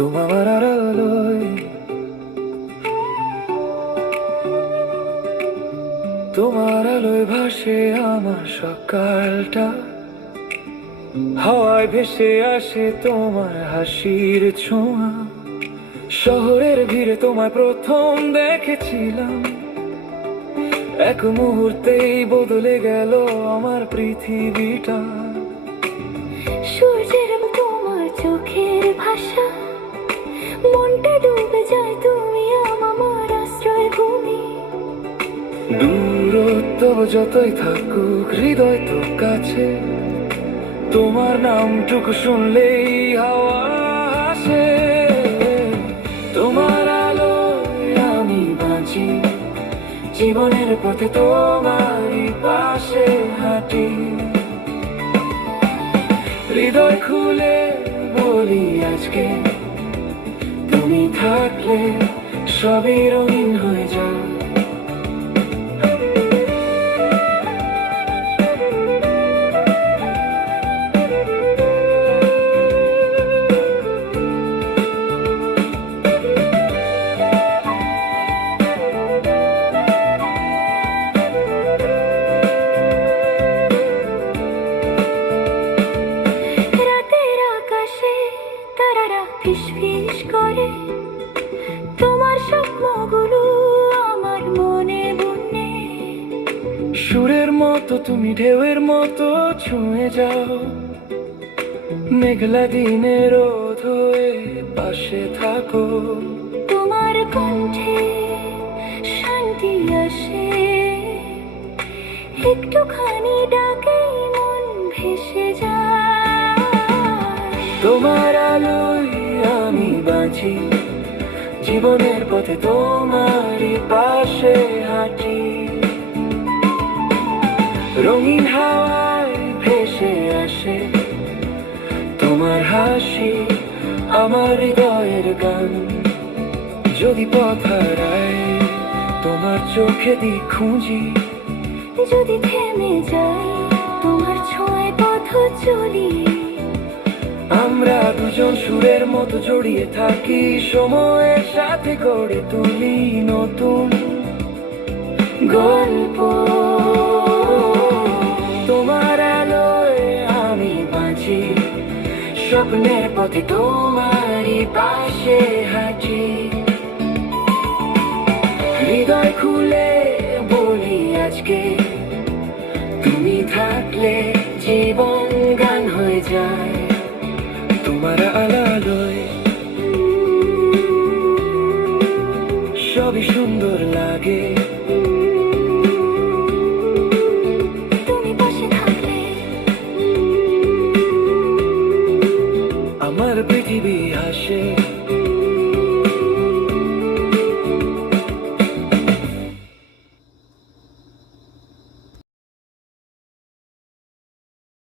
তোমার আলোয়, তোমার আলোয় ভাসে আমার সকালটা, হাওয়ায় ভেসে আসে তোমার হাসির ছোঁয়া। শহরের ভিড়ে তোমায় প্রথম দেখেছিলাম, এক মুহূর্তেই বদলে গেল আমার পৃথিবীটা। সূর্যের তোমার চোখের ভাষা, মনটা ডুবে যায়, তুমি আমার আশ্রয় ভূমি। দূরত্ব যতই থাকুক হৃদয় তো কাছে, তোমার নামটুকু শুনলেই হাওয়া আসে। তোমার আলোয় আমি বাঁচি, জীবনের পথে তোমারই পাশে হাঁটি। হৃদয় খুলে বলি আজকে, তুমি থাকলে সবই রঙিন হয়ে যায়। রাতের আকাশে তারারা ফিসফিস করে, তোমার স্বপ্নগুলো আমার মনে বুনে। সুরের মতো তুমি ঢেউয়ের মতো ছুঁয়ে যাও, মেঘলা দিনের রোদ হয়ে পাশে থাকো। তোমার কণ্ঠে শান্তি আসে, একটুখানি ডাকে মন ভেসে যায়। তোমার আলোয় আমি বাঁচি, জীবনের পথে তোমারই পাশে হাঁটি। রঙিন হাওয়ায় ভেসে আসে তোমার হাসি, আমার হৃদয়ের গান। যদি পথ হারায় তোমার চোখে দিক খুঁজি, যদি থেমে যাই তোমার ছোঁয়ায় পথ চলি। আমরা দুজন সুরের মতো জড়িয়ে থাকি, সময়ের সাথে গড়ে তুলি নতুন গল্প। তোমার আলোয় আমি বাঁচি, স্বপ্নের পথে তোমারই পাশে হাঁটি। হৃদয় খুলে বলি আজকে, তুমি থাকলে জীবন গান হয়ে যায়। তোমার আলোয় সবই সুন্দর লাগে, তুমি পাশে থাকলে আমার পৃথিবী হাসে।